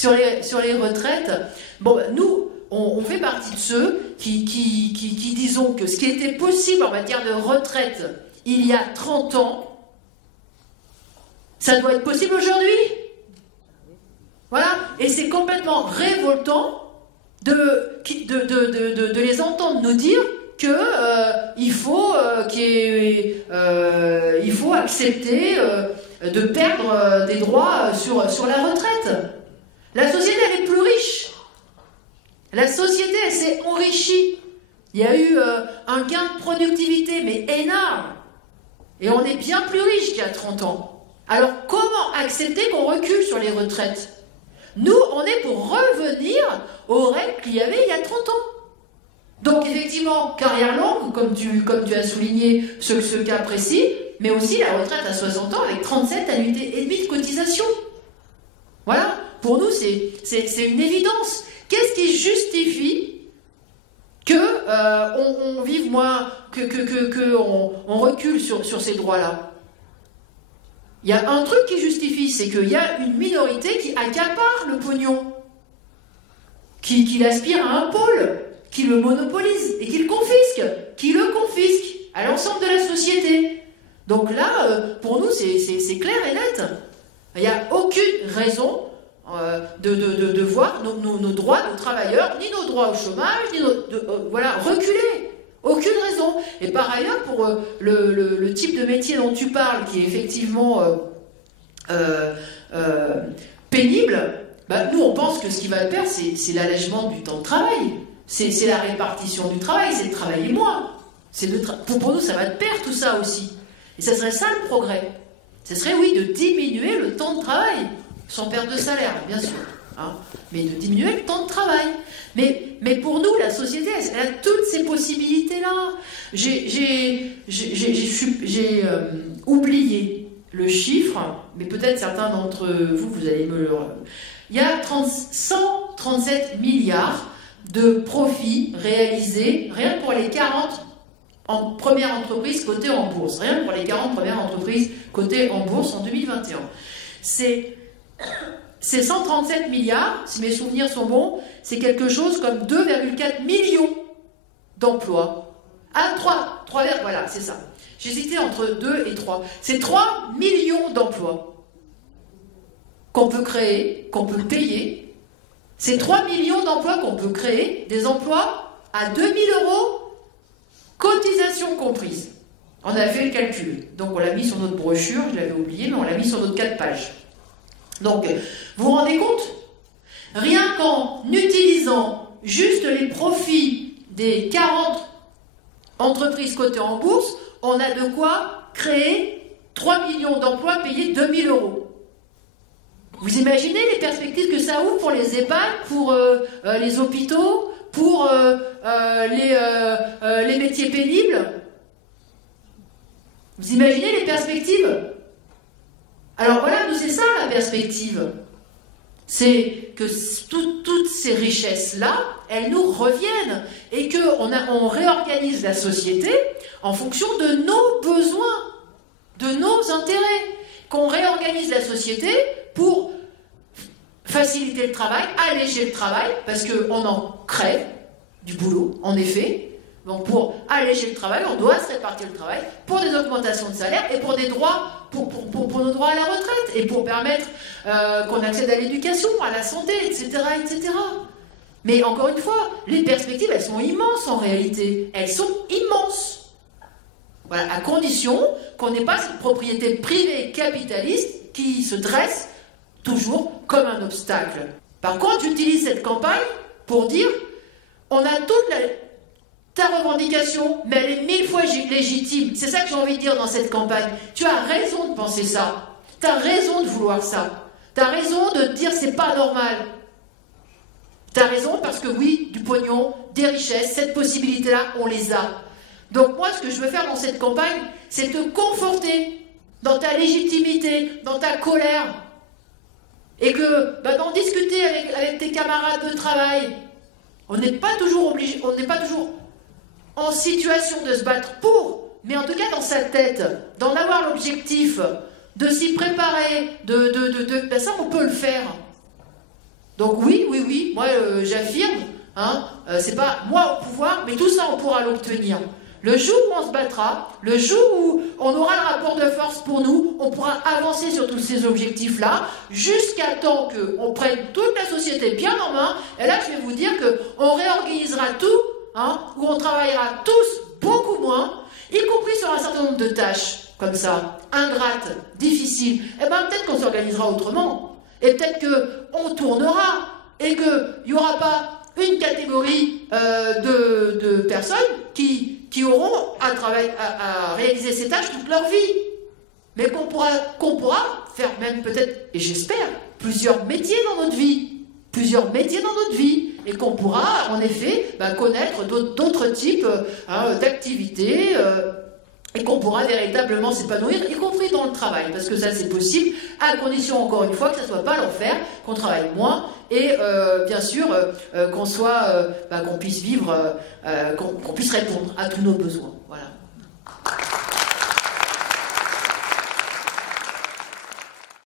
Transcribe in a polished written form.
sur les retraites, bon, nous, on fait partie de ceux qui disons que ce qui était possible en matière de retraite il y a 30 ans, ça doit être possible aujourd'hui. Voilà, et c'est complètement révoltant de les entendre nous dire qu'il faut accepter de perdre des droits sur la retraite. La société, elle est plus riche. La société, elle s'est enrichie. Il y a eu un gain de productivité, mais énorme. Et on est bien plus riche qu'il y a 30 ans. Alors, comment accepter qu'on recule sur les retraites? Nous, on est pour revenir aux règles qu'il y avait il y a 30 ans. Donc, effectivement, carrière longue, comme tu as souligné ce cas précis, mais aussi la retraite à 60 ans avec 37 annuités et demie de cotisation. Voilà, pour nous, c'est une évidence. Qu'est-ce qui justifie qu'on vive moins, qu'on recule sur ces droits-là? Il y a un truc qui justifie, c'est qu'il y a une minorité qui accapare le pognon, qui aspire à un pôle, qui le monopolise et qui le confisque à l'ensemble de la société. Donc là, pour nous, c'est clair et net. Il n'y a aucune raison de voir nos droits de travailleurs, ni nos droits au chômage, ni reculer. Aucune raison. Et par ailleurs, pour le type de métier dont tu parles, qui est effectivement pénible, nous on pense que ce qui va le faire, c'est l'allègement du temps de travail. C'est la répartition du travail, c'est de travailler moins. Pour nous, ça va de pair tout ça aussi. Et ça serait ça le progrès. Ce serait, oui, de diminuer le temps de travail, sans perte de salaire, bien sûr. Hein, mais de diminuer le temps de travail. Mais pour nous, la société, elle a toutes ces possibilités-là. J'ai oublié le chiffre, mais peut-être certains d'entre vous allez me le... Il y a 137 milliards de profits réalisés, rien que pour les 40 premières entreprises cotées en bourse. Rien que pour les 40 premières entreprises cotées en bourse en 2021. C'est 137 milliards, si mes souvenirs sont bons, c'est quelque chose comme 2,4 millions d'emplois. Ah, 3, voilà, c'est ça. J'hésitais entre 2 et 3. C'est 3 millions d'emplois qu'on peut créer, qu'on peut payer. C'est 3 millions d'emplois qu'on peut créer, des emplois à 2 000 €, cotisation comprise. On a fait le calcul. Donc on l'a mis sur notre brochure, je l'avais oublié, mais on l'a mis sur notre 4 pages. Donc, vous vous rendez compte? Rien qu'en utilisant juste les profits des 40 entreprises cotées en bourse, on a de quoi créer 3 millions d'emplois payés 2 000 €. Vous imaginez les perspectives que ça ouvre pour les EHPAD, pour les hôpitaux, pour les métiers pénibles? Vous imaginez les perspectives? Alors voilà, nous c'est ça la perspective. C'est que toutes ces richesses-là, elles nous reviennent et qu'on réorganise la société en fonction de nos besoins, de nos intérêts. Qu'on réorganise la société pour faciliter le travail, alléger le travail, parce qu'on en crée du boulot, en effet. Donc pour alléger le travail, on doit se répartir le travail pour des augmentations de salaire et pour des droits, pour nos droits à la retraite et pour permettre qu'on accède à l'éducation, à la santé, etc., etc. Mais encore une fois, les perspectives, elles sont immenses en réalité. Elles sont immenses. Voilà, à condition qu'on n'ait pas cette propriété privée capitaliste qui se dresse toujours comme un obstacle. Par contre, j'utilise cette campagne pour dire on a ta revendication, mais elle est 1000 fois légitime. C'est ça que j'ai envie de dire dans cette campagne. Tu as raison de penser ça. Tu as raison de vouloir ça. Tu as raison de te dire c'est pas normal. Tu as raison parce que oui, du pognon, des richesses, cette possibilité-là, on les a. Donc moi, ce que je veux faire dans cette campagne, c'est te conforter dans ta légitimité, dans ta colère. Et que d'en discuter avec tes camarades de travail. On n'est pas toujours obligé, on n'est pas toujours en situation de se battre pour, mais en tout cas dans sa tête, d'en avoir l'objectif, de s'y préparer, ça on peut le faire. Donc oui, oui, oui, moi j'affirme, hein, c'est pas moi au pouvoir, mais tout ça on pourra l'obtenir. Le jour où on se battra, le jour où on aura le rapport de force pour nous, on pourra avancer sur tous ces objectifs-là, jusqu'à temps qu'on prenne toute la société bien en main. Et là, je vais vous dire qu'on réorganisera tout, hein, où on travaillera tous beaucoup moins, y compris sur un certain nombre de tâches, comme ça, ingrates, difficiles. Et bien peut-être qu'on s'organisera autrement. Et peut-être qu'on tournera, et qu'il n'y aura pas une catégorie de personnes qui auront à réaliser ces tâches toute leur vie. Mais qu'on pourra faire même peut-être, et j'espère, plusieurs métiers dans notre vie. Plusieurs métiers dans notre vie. Et qu'on pourra, en effet, connaître d'autres types d'activités, et qu'on pourra véritablement s'épanouir, y compris dans le travail. Parce que ça, c'est possible, à condition, encore une fois, que ça ne soit pas l'enfer, qu'on travaille moins, et bien sûr, qu'on puisse vivre, qu'on puisse répondre à tous nos besoins. Voilà.